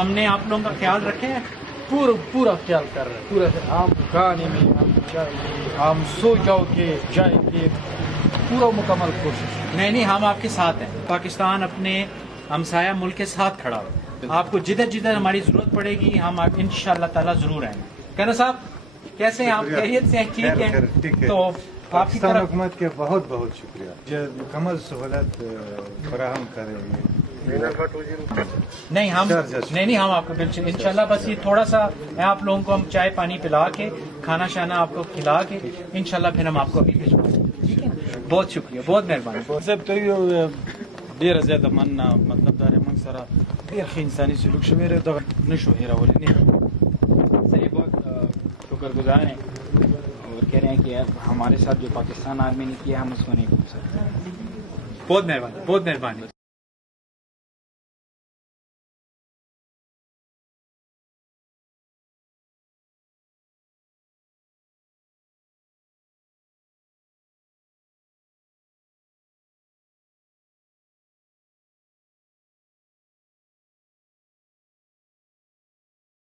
ہم نے آپ لوگوں کا خیال رکھے ہے؟ پورا خیال کر رہے ہیں، پورا ہم کھانے میں، ہم چائے میں، ہم سو جاؤ کے جائے کے، پورا مکمل کوشش۔ نہیں ہم آپ کے ساتھ ہیں۔ پاکستان اپنے ہمسایہ ملک کے ساتھ کھڑا ہو، آپ کو جدھر جدھر ہماری ضرورت پڑے گی ہم ان شاء اللہ تعالیٰ ضرور آئیں گے۔ کہنا صاحب کیسے ہیں آپ؟ خیریت سے ہیں؟ ٹھیک ہے؟ تو آپ کی پاکستان طرف حکومت کے بہت بہت شکریہ جو مکمل سہولت فراہم کر رہی ہے۔ نہیں ہم آپ کو بالکل انشاءاللہ بس یہ تھوڑا سا آپ لوگوں کو ہم چائے پانی پلا کے کھانا شانا آپ کو کھلا کے انشاءاللہ پھر ہم آپ کو ابھی بھیجوا دیں گے، ٹھیک ہے؟ بہت شکریہ، بہت مہربانی۔ صاحب ته ډیره زیاته مننه، مطلب دا موږ سره ډیر ښه انساني سلوک شوی دی، دغه نشو هیرولی نه۔ سر یہ بہت شکر گزار ہیں اور کہہ رہے ہیں کہ ہمارے ساتھ جو پاکستان آرمی نے کیا ہم اس کو نہیں بھول سکتے۔ بہت مہربانی، بہت مہربانی۔